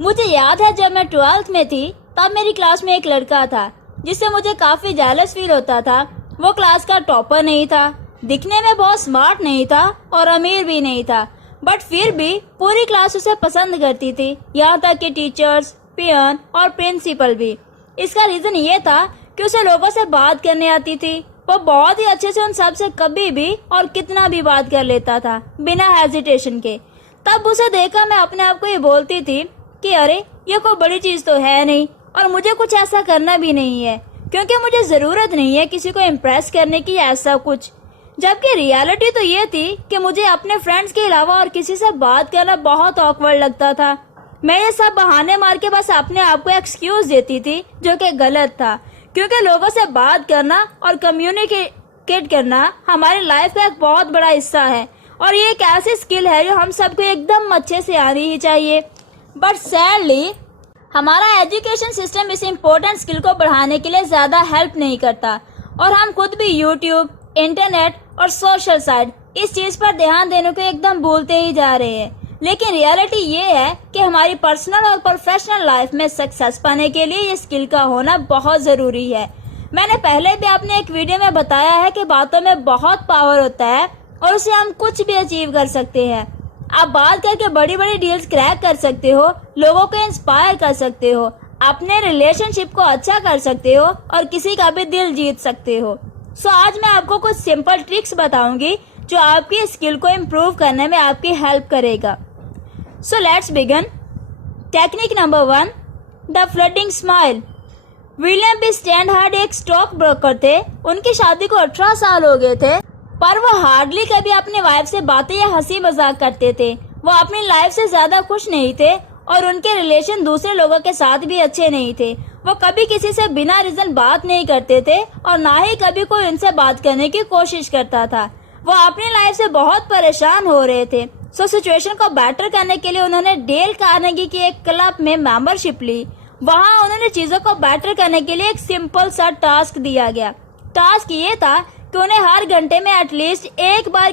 मुझे याद है जब मैं 12th में थी तब मेरी क्लास में एक लड़का था जिससे मुझे काफी जेलस फील होता था। वो क्लास का टॉपर नहीं था, दिखने में बहुत स्मार्ट नहीं था और अमीर भी नहीं था, बट फिर भी पूरी क्लास उसे पसंद करती थी, यहाँ तक कि टीचर्स, पियन और प्रिंसिपल भी। इसका रीजन ये था कि उसे लोगों से बात करने आती थी। वो बहुत ही अच्छे से उन सब से कभी भी और कितना भी बात कर लेता था बिना हेजिटेशन के। तब उसे देखकर मैं अपने आप को ये बोलती थी कि अरे ये कोई बड़ी चीज तो है नहीं और मुझे कुछ ऐसा करना भी नहीं है, क्योंकि मुझे जरूरत नहीं है किसी को इम्प्रेस करने की ऐसा कुछ। जबकि रियलिटी तो ये थी कि मुझे अपने फ्रेंड्स के अलावा और किसी से बात करना बहुत ऑकवर्ड लगता था। मैं ये सब बहाने मार के बस अपने आप को एक्सक्यूज देती थी, जो कि गलत था, क्योंकि लोगों से बात करना और कम्युनिकेट करना हमारी लाइफ का एक बहुत बड़ा हिस्सा है और ये एक ऐसी स्किल है जो हम सबको एकदम अच्छे से आनी ही चाहिए। बट सैडली हमारा एजुकेशन सिस्टम इस इम्पोर्टेंट स्किल को बढ़ाने के लिए ज्यादा हेल्प नहीं करता और हम खुद भी यूट्यूब, इंटरनेट और सोशल साइट इस चीज पर ध्यान देने को एकदम भूलते ही जा रहे हैं। लेकिन रियलिटी ये है कि हमारी पर्सनल और प्रोफेशनल लाइफ में सक्सेस पाने के लिए ये स्किल का होना बहुत जरूरी है। मैंने पहले भी अपने एक वीडियो में बताया है कि बातों में बहुत पावर होता है और उससे हम कुछ भी अचीव कर सकते हैं। आप बात करके बड़ी बड़ी डील्स क्रैक कर सकते हो, लोगों को इंस्पायर कर सकते हो, अपने रिलेशनशिप को अच्छा कर सकते हो और किसी का भी दिल जीत सकते हो। सो आज मैं आपको कुछ सिंपल ट्रिक्स बताऊंगी जो आपकी स्किल को इम्प्रूव करने में आपकी हेल्प करेगा। So let's begin. Technique number 1, the flooding smile. William B Standhard एक स्टॉक ब्रोकर थे। उनकी शादी को 18 साल हो गए थे, पर वो हार्डली कभी अपनी वाइफ से बातें या हंसी मजाक करते थे। वो अपनी लाइफ से ज्यादा खुश नहीं थे और उनके रिलेशन दूसरे लोगों के साथ भी अच्छे नहीं थे। वो कभी किसी से बिना रीजन बात नहीं करते थे और ना ही कभी कोई उनसे बात करने की कोशिश करता था। वो अपनी लाइफ से बहुत परेशान हो रहे थे। सो सिचुएशन को बेटर करने के लिए उन्होंने डेल कार्नेगी की एक क्लब में मेंबरशिप ली। वहाँ उन्होंने चीजों को बेटर करने के लिए एक सिंपल सा टास्क दिया गया। टास्क ये था कि उन्हें हर घंटे में एटलीस्ट एक बार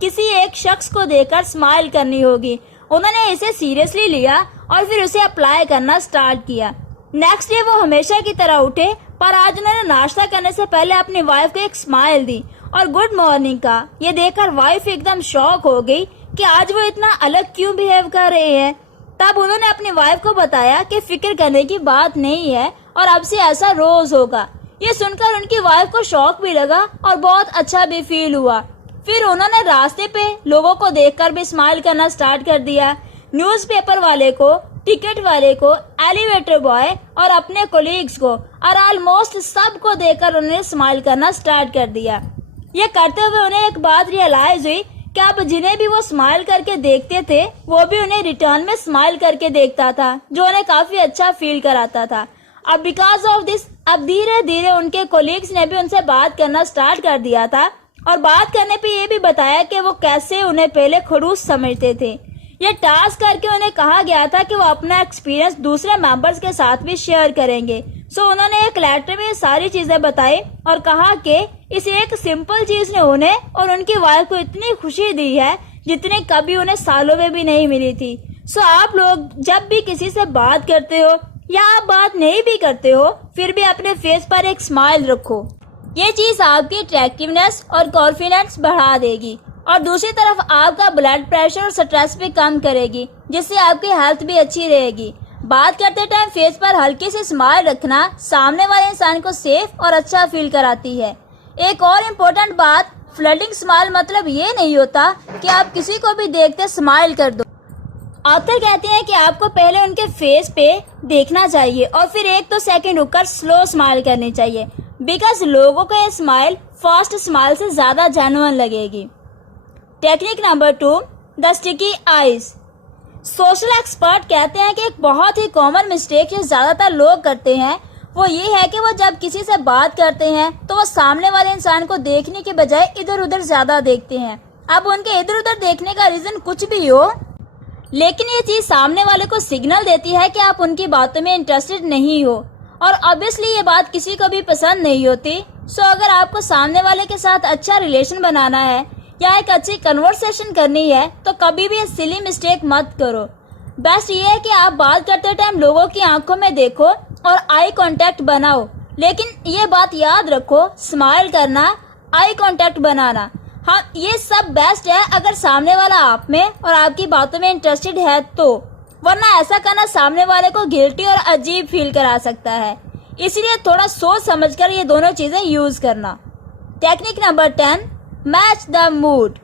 किसी एक शख्स को देखकर स्माइल करनी होगी। उन्होंने इसे सीरियसली लिया और फिर उसे अप्लाई करना स्टार्ट किया। नेक्स्ट डे वो हमेशा की तरह उठे, पर आज उन्होंने नाश्ता करने से पहले अपनी वाइफ को एक स्माइल दी और गुड मॉर्निंग का। ये देखकर वाइफ एकदम शॉक हो गई कि आज वो इतना अलग क्यों बिहेव कर रहे हैं। तब उन्होंने अपनी वाइफ को बताया कि फिक्र करने की बात नहीं है और अब से ऐसा रोज होगा। ये सुनकर उनकी वाइफ को शॉक भी लगा और बहुत अच्छा भी फील हुआ। फिर उन्होंने रास्ते पे लोगों को देखकर भी स्माइल करना स्टार्ट कर दिया। न्यूज़पेपर वाले को, टिकट वाले को, एलिवेटर बॉय और अपने कोलीग्स को और ऑलमोस्ट सबको देखकर उन्होंने स्माइल करना स्टार्ट कर दिया। ये करते हुए उन्हें एक बात रियलाइज हुई कि अब जिन्हें भी वो स्माइल करके देखते थे वो भी उन्हें रिटर्न में स्माइल करके देखता था, जो उन्हें काफी अच्छा फील कराता था। अब बिकॉज ऑफ दिस अब धीरे धीरे उनके कोलीग्स ने भी उनसे बात करना स्टार्ट कर दिया था और बात करने पे ये भी बताया कि वो कैसे उन्हें पहले खड़ूस समझते थे। ये टास्क करके उन्हें कहा गया था कि वो अपना एक्सपीरियंस दूसरे मेंबर्स के साथ भी शेयर करेंगे। सो उन्होंने एक लेटर में ये सारी चीजें बताई और कहा कि इस एक सिंपल चीज ने उन्हें और उनकी वाइफ को इतनी खुशी दी है जितनी कभी उन्हें सालों में भी नहीं मिली थी। सो आप लोग जब भी किसी से बात करते हो या आप बात नहीं भी करते हो, फिर भी अपने फेस पर एक स्माइल रखो। ये चीज आपकी अट्रैक्टिवनेस और कॉन्फिडेंस बढ़ा देगी और दूसरी तरफ आपका ब्लड प्रेशर और स्ट्रेस भी कम करेगी, जिससे आपकी हेल्थ भी अच्छी रहेगी। बात करते टाइम फेस पर हल्की सी स्माइल रखना सामने वाले इंसान को सेफ और अच्छा फील कराती है। एक और इम्पोर्टेंट बात, फ्लडिंग स्माइल मतलब ये नहीं होता कि आप किसी को भी देखते स्माइल कर दो। ऑथर कहते हैं कि आपको पहले उनके फेस पे देखना चाहिए और फिर 1-2 सेकंड रुककर स्लो स्माइल करनी चाहिए, बिकॉज लोगों को ये स्माइल फर्स्ट स्माइल से ज्यादा जेन्युइन लगेगी। Technique number 2, the sticky eyes. Social expert कहते हैं कि एक बहुत ही कॉमन मिस्टेक जो ज्यादातर लोग करते हैं वो ये है कि वो जब किसी से बात करते हैं तो वो सामने वाले इंसान को देखने के बजाय इधर उधर ज्यादा देखते हैं। अब उनके इधर उधर देखने का रीजन कुछ भी हो, लेकिन ये चीज सामने वाले को सिग्नल देती है कि आप उनकी बातों में इंटरेस्टेड नहीं हो और ऑब्वियसली ये बात किसी को भी पसंद नहीं होती। सो अगर आपको सामने वाले के साथ अच्छा रिलेशन बनाना है या एक अच्छी कन्वर्सेशन करनी है तो कभी भी ये सिली मिस्टेक मत करो। बेस्ट ये है कि आप बात करते टाइम लोगों की आंखों में देखो और आई कांटेक्ट बनाओ, लेकिन ये बात याद रखो, स्माइल करना, आई कांटेक्ट बनाना, हाँ ये सब बेस्ट है अगर सामने वाला आप में और आपकी बातों में इंटरेस्टेड है तो, वरना ऐसा करना सामने वाले को गिल्टी और अजीब फील करा सकता है। इसलिए थोड़ा सोच समझकर ये दोनों चीजें यूज करना। Technique number 10, match the mood.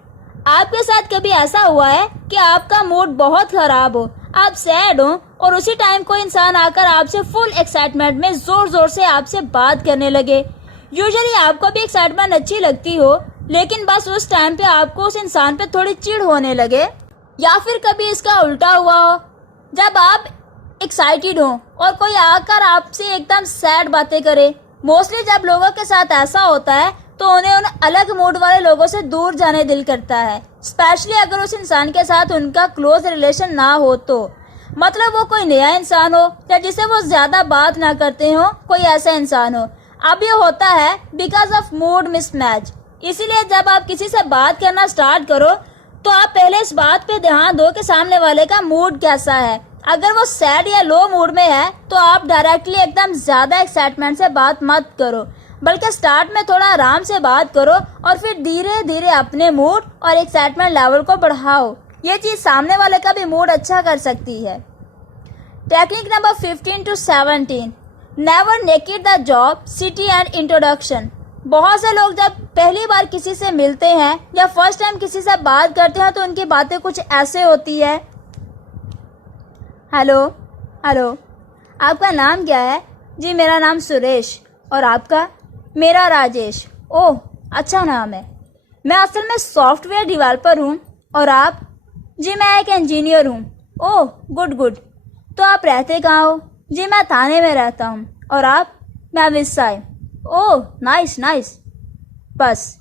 आपके साथ कभी ऐसा हुआ है कि आपका मूड बहुत खराब हो, आप सैड हो और उसी टाइम कोई इंसान आकर आपसे फुल एक्साइटमेंट में जोर जोर से आपसे बात करने लगे। यूजुअली आपको भी एक्साइटमेंट अच्छी लगती हो, लेकिन बस उस टाइम पे आपको उस इंसान पे थोड़ी चिढ़ होने लगे। या फिर कभी इसका उल्टा हुआ हो, जब आप एक्साइटेड हो और कोई आकर आपसे एकदम सैड बातें करे। मोस्टली जब लोगों के साथ ऐसा होता है तो उन्हें उन अलग मूड वाले लोगों से दूर जाने दिल करता है, स्पेशली अगर उस इंसान के साथ उनका क्लोज रिलेशन ना हो तो। मतलब वो कोई नया इंसान हो या जिसे वो ज्यादा बात ना करते हो, कोई ऐसा इंसान हो। अब ये होता है बिकॉज ऑफ मूड मिसमैच। इसीलिए जब आप किसी से बात करना स्टार्ट करो तो आप पहले इस बात पे ध्यान दो कि सामने वाले का मूड कैसा है। अगर वो सैड या लो मूड में है तो आप डायरेक्टली एकदम ज्यादा एक्साइटमेंट से बात मत करो, बल्कि स्टार्ट में थोड़ा आराम से बात करो और फिर धीरे धीरे अपने मूड और एक्साइटमेंट लेवल को बढ़ाओ। ये चीज सामने वाले का भी मूड अच्छा कर सकती है। Technique number 15 to 17, never naked the job, city and introduction. बहुत से लोग जब पहली बार किसी से मिलते हैं या फर्स्ट टाइम किसी से बात करते हैं तो उनकी बातें कुछ ऐसे होती है। हेलो हेलो, आपका नाम क्या है? जी मेरा नाम सुरेश। और आपका? मेरा राजेश। ओह अच्छा नाम है। मैं असल में सॉफ्टवेयर डेवलपर हूँ। और आप? जी मैं एक इंजीनियर हूँ। Oh good good. तो आप रहते कहाँ हो? जी मैं थाने में रहता हूँ। और आप? मैं विसाई। Oh nice nice. बस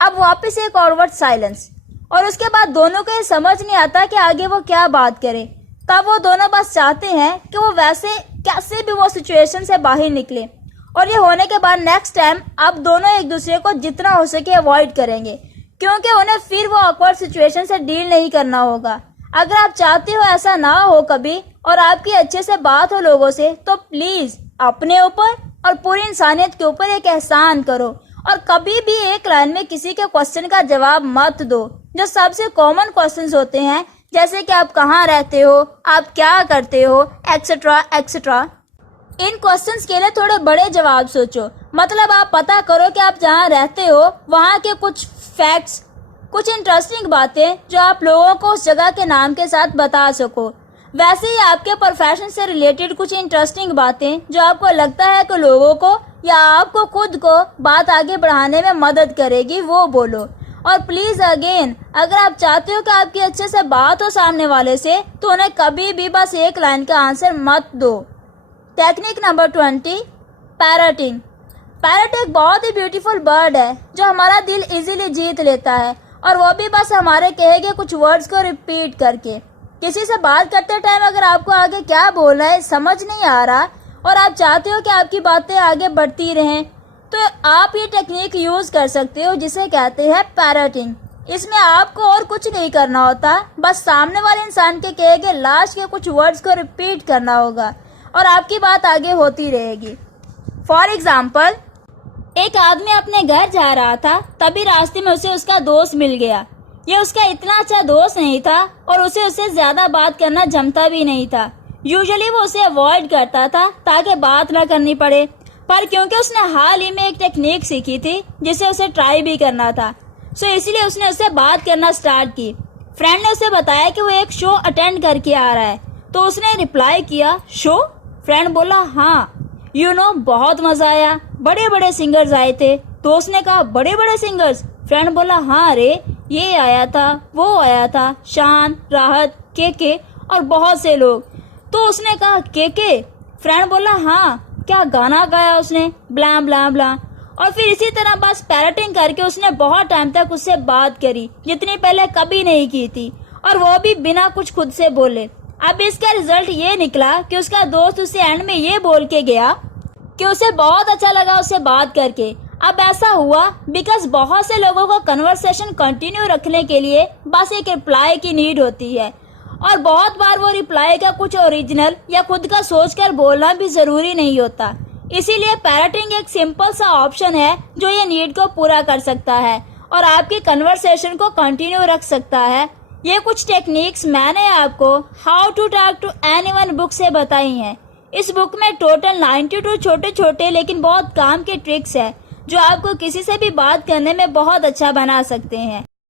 अब वापस एक ऑकवर्ड साइलेंस, और उसके बाद दोनों को ये समझ नहीं आता कि आगे वो क्या बात करे। तब वो दोनों बस चाहते हैं कि वो वैसे कैसे भी वो सिचुएशन से बाहर निकले। और ये होने के बाद नेक्स्ट टाइम आप दोनों एक दूसरे को जितना हो सके अवॉइड करेंगे, क्योंकि उन्हें फिर वो ऑकवर्ड सिचुएशन से डील नहीं करना होगा। अगर आप चाहते हो ऐसा ना हो कभी और आपकी अच्छे से बात हो लोगों से, तो प्लीज अपने ऊपर और पूरी इंसानियत के ऊपर एक एहसान करो और कभी भी एक लाइन में किसी के क्वेश्चन का जवाब मत दो जो सबसे कॉमन क्वेश्चंस होते हैं, जैसे कि आप कहाँ रहते हो, आप क्या करते हो, एक्सेट्रा एक्सेट्रा। इन क्वेश्चंस के लिए थोड़े बड़े जवाब सोचो। मतलब आप पता करो कि आप जहाँ रहते हो वहाँ के कुछ फैक्ट्स, कुछ इंटरेस्टिंग बातें जो आप लोगों को उस जगह के नाम के साथ बता सको। वैसे ही आपके प्रोफेशन से रिलेटेड कुछ इंटरेस्टिंग बातें जो आपको लगता है कि लोगों को या आपको खुद को बात आगे बढ़ाने में मदद करेगी, वो बोलो। और प्लीज अगेन, अगर आप चाहते हो कि आपकी अच्छे से बात हो सामने वाले से, तो उन्हें कभी भी बस एक लाइन का आंसर मत दो। Technique number 20, पैरटिंग। पैरट एक बहुत ही ब्यूटीफुल बर्ड है जो हमारा दिल इजीली जीत लेता है, और वो भी बस हमारे कहे गए कुछ वर्ड्स को रिपीट करके। किसी से बात करते टाइम अगर आपको आगे क्या बोलना है समझ नहीं आ रहा और आप चाहते हो कि आपकी बातें आगे बढ़ती रहें, तो आप ये टेक्निक यूज कर सकते हो जिसे कहते हैं पैरटिंग। इसमें आपको और कुछ नहीं करना होता, बस सामने वाले इंसान के कहे गए लास्ट के कुछ वर्ड्स को रिपीट करना होगा और आपकी बात आगे होती रहेगी। फॉर एग्जाम्पल, एक आदमी अपने घर जा रहा था, तभी रास्ते में उसे उसका दोस्त मिल गया। ये उसका इतना अच्छा दोस्त नहीं था और उसे उससे ज्यादा बात करना जमता भी नहीं था। यूजुअली वो उसे अवॉइड करता था ताकि बात ना करनी पड़े, पर क्योंकि उसने हाल ही में एक टेक्निक सीखी थी जिसे उसे ट्राई भी करना था, सो इसलिए उसने उससे बात करना स्टार्ट की। फ्रेंड ने उसे बताया कि वो एक शो अटेंड करके आ रहा है, तो उसने रिप्लाई किया, शो? फ्रेंड बोला, हाँ बहुत मजा आया, बड़े बड़े सिंगर्स आए थे। तो उसने कहा, बड़े बड़े सिंगर्स? फ्रेंड बोला, हाँ रे, ये आया था, वो आया था, शान, राहत, के और बहुत से लोग। तो उसने कहा, के? फ्रेंड बोला, हाँ, क्या गाना गाया उसने, ब्ला ब्ला ब्ला। और फिर इसी तरह बस पैरटिंग करके उसने बहुत टाइम तक उससे बात करी, जितनी पहले कभी नहीं की थी, और वो भी बिना कुछ खुद से बोले। अब इसका रिजल्ट ये निकला कि उसका दोस्त उसे एंड में ये बोल के गया कि उसे बहुत अच्छा लगा उससे बात करके। अब ऐसा हुआ बिकॉज बहुत से लोगों को कन्वर्सेशन कंटिन्यू रखने के लिए बस एक रिप्लाई की नीड होती है, और बहुत बार वो रिप्लाई का कुछ ओरिजिनल या खुद का सोचकर बोलना भी जरूरी नहीं होता। इसीलिए पैरटिंग एक सिंपल सा ऑप्शन है जो ये नीड को पूरा कर सकता है और आपकी कन्वर्सेशन को कंटिन्यू रख सकता है। ये कुछ टेक्निक्स मैंने आपको how to talk to anyone book से बताई हैं। इस बुक में टोटल 92 छोटे छोटे लेकिन बहुत काम के ट्रिक्स है जो आपको किसी से भी बात करने में बहुत अच्छा बना सकते हैं।